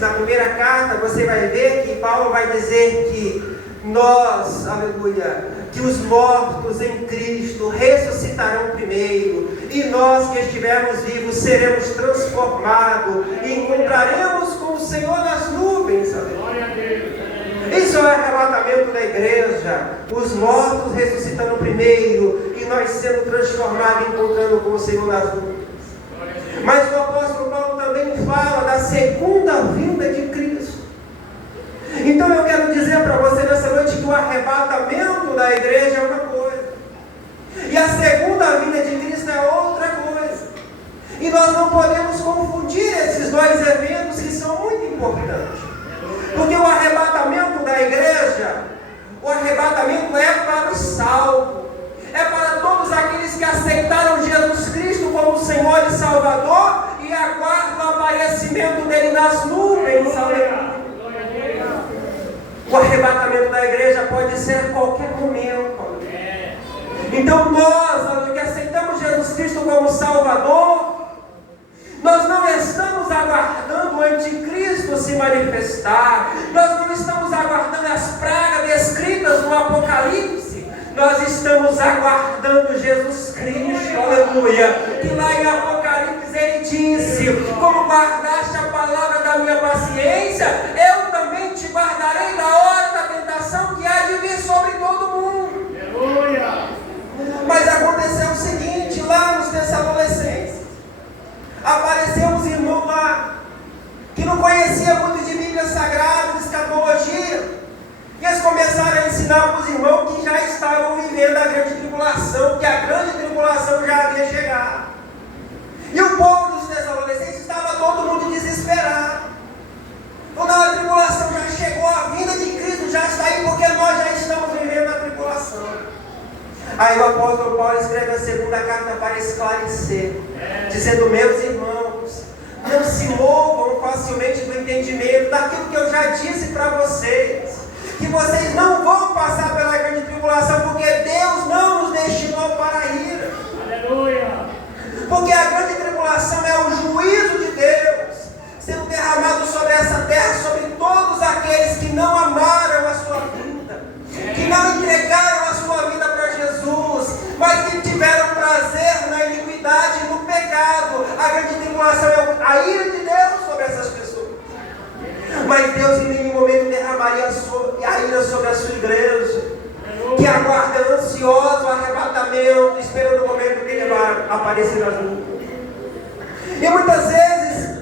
Na primeira carta você vai ver que Paulo vai dizer que nós, aleluia, que os mortos em Cristo ressuscitarão primeiro, e nós que estivermos vivos seremos transformados e encontraremos com o Senhor nas nuvens. Aleluia. Isso é o arrebatamento da igreja, os mortos ressuscitando primeiro e nós sendo transformados e encontrando com o Senhor nas nuvens. Mas o apóstolo Paulo também fala da segunda vinda de Cristo. Então eu quero dizer para você nessa noite que o arrebatamento da igreja é uma coisa, e a segunda vinda de Cristo é outra coisa. E nós não podemos confundir esses dois eventos que são muito importantes. Porque o arrebatamento da igreja, o arrebatamento é para os salvos, é para todos aqueles que aceitaram Jesus Cristo como Senhor e Salvador e aguardam o aparecimento dele nas nuvens. O arrebatamento da igreja pode ser a qualquer momento. Então nós, que aceitamos Jesus Cristo como Salvador, nós não estamos aguardando o anticristo se manifestar, nós não estamos aguardando as pragas descritas no Apocalipse, nós estamos aguardando Jesus Cristo, aleluia, que lá em Apocalipse ele disse: como guardaste a palavra da minha paciência, eu também te guardarei da hora da tentação que há de vir sobre todo mundo. Aleluia. Mas aconteceu o seguinte, lá nos Tessalonicenses, apareceu uns irmãos lá, que não conheciam muito de Bíblia Sagrada, de escatologia, e eles começaram a ensinar para os irmãos que já estavam vivendo a grande tribulação, que a grande tribulação já havia chegado. E o povo dos Tessalonicenses estava todo mundo desesperado. Então não, a tribulação já chegou, a vinda de Cristo já está aí, porque nós já estamos vivendo a tribulação. Aí o apóstolo Paulo escreve a segunda carta para esclarecer, dizendo: meus irmãos, não se movam facilmente do entendimento daquilo que eu já disse para vocês, que vocês não vão passar pela grande tribulação, porque Deus não nos destinou para a ira. Aleluia. Porque a grande tribulação é o juízo de Deus sendo derramado sobre essa terra, sobre todos aqueles que não amaram a sua vida, que não entregaram a sua vida para Jesus, mas que tiveram prazer na iniquidade e no pecado. A grande tribulação é a ira de Deus sobre essas pessoas. Mas Deus em nenhum momento derramaria a ira sobre a sua igreja, que aguarda ansioso o arrebatamento, esperando o momento que ele vai aparecer nas nuvens. E muitas vezes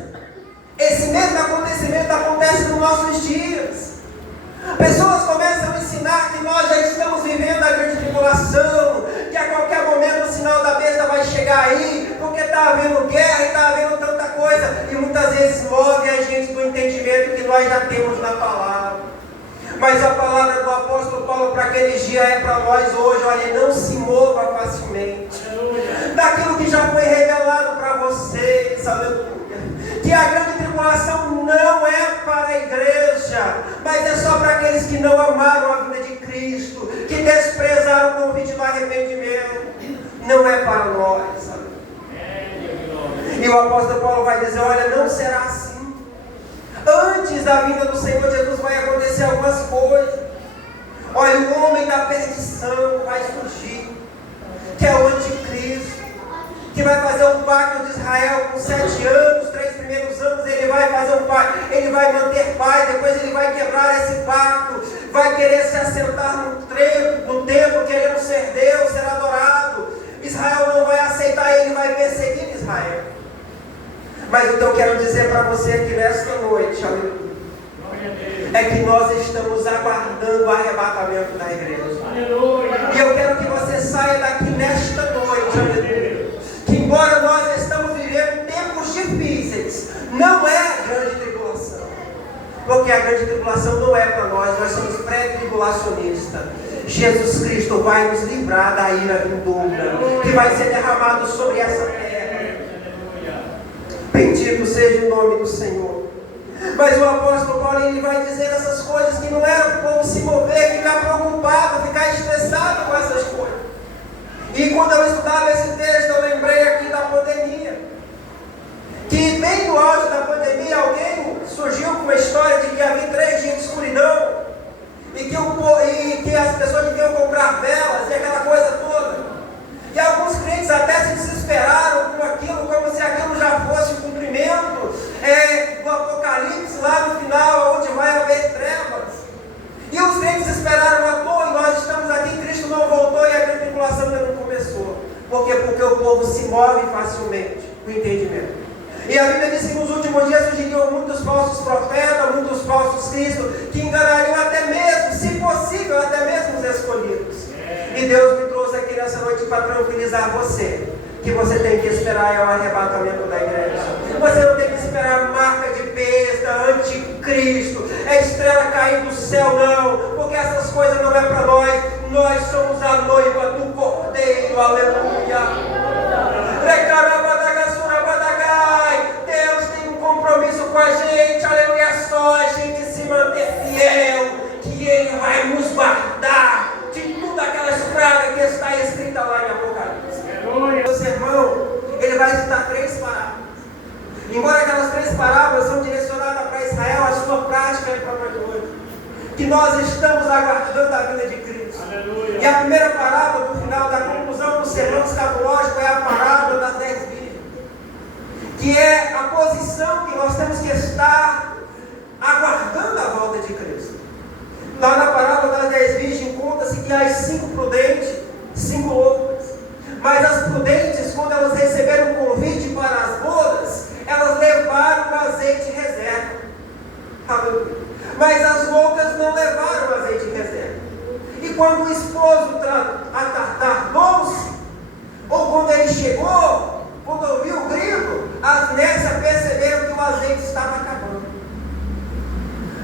esse mesmo acontecimento acontece nos nossos dias. Pessoas começam a ensinar que nós já estamos vivendo a grande tribulação, que a qualquer momento o sinal da besta vai chegar aí, porque está havendo guerra e está havendo tanta coisa, e muitas vezes move a gente do entendimento que nós já temos na palavra. Mas a palavra do apóstolo Paulo para aqueles dias é para nós hoje: olha, não se mova facilmente daquilo que já foi revelado para vocês, aleluia, que a grande tribulação não é para a igreja, mas é só para aqueles que não amaram a vida de Cristo, que desprezaram o convite do arrependimento. Não é para nós, aleluia. E o apóstolo Paulo vai dizer: olha, não será assim. Antes da vinda do Senhor Jesus vai acontecer algumas coisas. Olha, o homem da perdição vai surgir, que é o anticristo, que vai fazer um pacto de Israel com 7 anos, 3 primeiros anos ele vai fazer um pacto, ele vai manter paz, depois ele vai quebrar esse pacto, vai querer se assentar no templo, querendo ser Deus, ser adorado. Israel não vai aceitar, ele vai perseguir Israel. Mas o que eu quero dizer para você aqui nesta noite, aleluia, é que nós estamos aguardando o arrebatamento da igreja. Aleluia. E eu quero que você saia daqui nesta noite, aleluia, que embora nós estamos vivendo tempos difíceis, não é a grande tribulação, porque a grande tribulação não é para nós somos pré-tribulacionistas. Jesus Cristo vai nos livrar da ira vindoura, que vai ser derramado sobre essa terra. Bendito seja o nome do Senhor. Mas o apóstolo Paulo, ele vai dizer essas coisas que não era para o povo se mover, ficar preocupado, ficar estressado com essas coisas. E quando eu estudava esse texto, eu lembrei aqui da pandemia, que bem no auge da pandemia, alguém surgiu o entendimento. E a Bíblia diz que nos últimos dias surgiriam muitos falsos profetas, muitos falsos cristos, que enganariam até mesmo, se possível, até mesmo os escolhidos. E Deus me trouxe aqui nessa noite para tranquilizar você, que você tem que esperar é o arrebatamento da igreja. Você não tem que esperar marca de besta, anticristo, é estrela cair do céu, não, porque essas coisas não é para nós. Nós somos a noiva do Cordeiro, aleluia. Deus tem um compromisso com a gente, aleluia. É só a gente se manter fiel, que Ele vai nos guardar de toda aquela estrada que está escrita lá em Apocalipse. O sermão, ele vai citar 3 parábolas. Embora aquelas 3 parábolas são direcionadas para Israel, a sua prática é para nós hoje. Que nós estamos aguardando a vinda de Cristo. Aleluia. E a primeira parábola, no final da conclusão do sermão escatológico, é a parábola das 10 virgens, que é a posição que nós temos que estar aguardando a volta de Cristo. Lá na parábola das 10 virgens, conta-se que as 5 prudentes, 5 loucas. Mas as prudentes, quando elas receberam o convite para as bodas, elas levaram o azeite reserva. Aleluia. Mas as loucas não levaram o azeite reserva. E quando o esposo tardou-se, ou quando ele chegou, quando ouviu o grito, as nécias perceberam que o azeite estava acabando.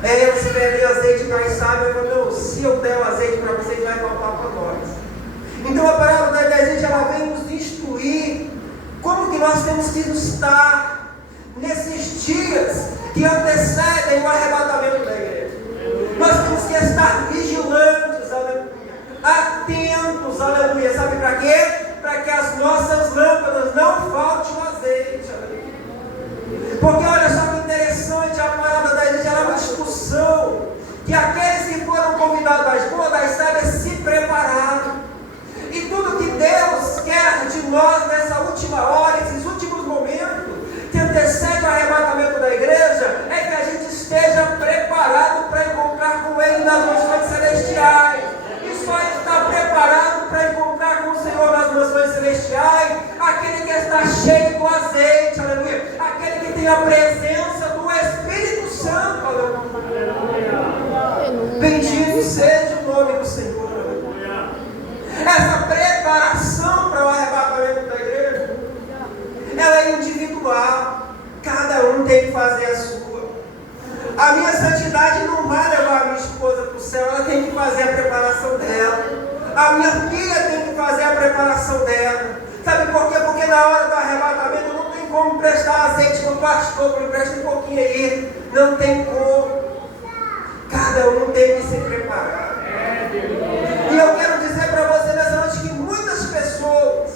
Eles pedem azeite para as sábias e falaram: se eu der o azeite para vocês, vai faltar para nós. Então a parábola da 10 virgens, ela vem nos instruir como que nós temos que estar nesses dias que antecedem o arrebatamento da igreja. Nós temos que estar vigilantes, aleluia, atentos, aleluia. Sabe para quê? Para que as nossas lâmpadas não falte o azeite, aleluia. Porque olha só que interessante, a parábola da igreja é uma discussão que aqueles que foram convidados às bodas, sabe, se prepararam. E tudo que Deus quer de nós nessa última hora, esses últimos momentos que antecede o arrebatamento da igreja, é que a gente esteja preparado para encontrar com Ele nas mansões celestiais. E só está preparado para encontrar com o Senhor nas mansões celestiais aquele que está cheio do azeite, aleluia. Aquele que tem a presença do Espírito Santo, aleluia. Bendito seja o nome do Senhor. Essa preparação para o arrebatamento da igreja, ela é individual. Cada um tem que fazer a sua. A minha santidade não vai levar a minha esposa para o céu, ela tem que fazer a preparação dela. A minha filha tem que fazer a preparação dela. Sabe por quê? Porque na hora do arrebatamento não tem como prestar azeite para o pastor, para emprestar um pouquinho aí. Não tem como. Cada um tem que se preparar. E eu quero dizer para você nessa noite que muitas pessoas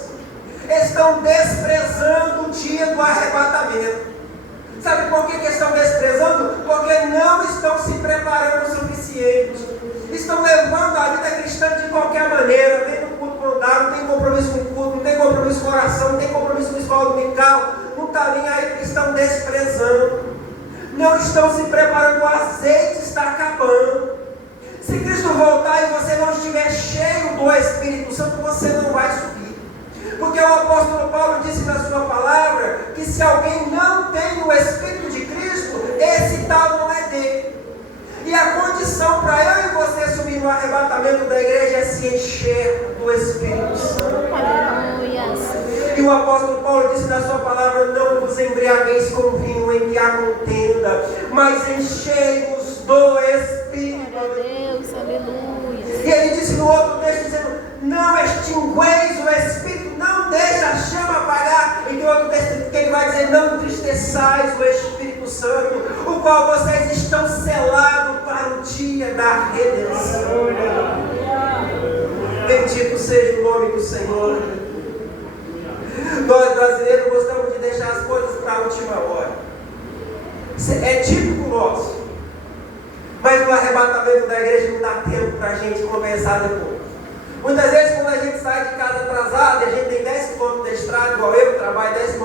estão desprezando o dia do arrebatamento. Sabe por que estão desprezando? Porque não estão se preparando o suficiente. Estão levando a vida cristã de qualquer maneira. Vem no culto para andar, não tem compromisso com o culto, não tem compromisso com a oração, não tem compromisso com a escola dominical, não está nem aí, porque estão desprezando. Não estão se preparando, o azeite está acabando. Se Cristo voltar e você não estiver cheio do Espírito Santo, você não vai subir. Porque o apóstolo Paulo disse na sua palavra que se alguém não tem o Espírito de Cristo, esse tal não é dele. E a condição para eu e você subir no arrebatamento da igreja é se encher do Espírito Santo. E o apóstolo Paulo disse na sua palavra: não vos embriagueis com vinho em que há contenda, mas enchei-vos do Espírito. Deus, aleluia. E ele disse no outro texto, dizendo: não extingueis o Espírito, não deixa a chama apagar. E tem outro texto que ele vai dizer: não entristeçais o Espírito Santo, o qual vocês estão selados para o dia da redenção. Bendito seja o nome do Senhor. Nós brasileiros gostamos de deixar as coisas para a última hora. É típico nosso. Mas no arrebatamento da igreja não dá tempo para a gente conversar depois. Muitas vezes quando a gente sai de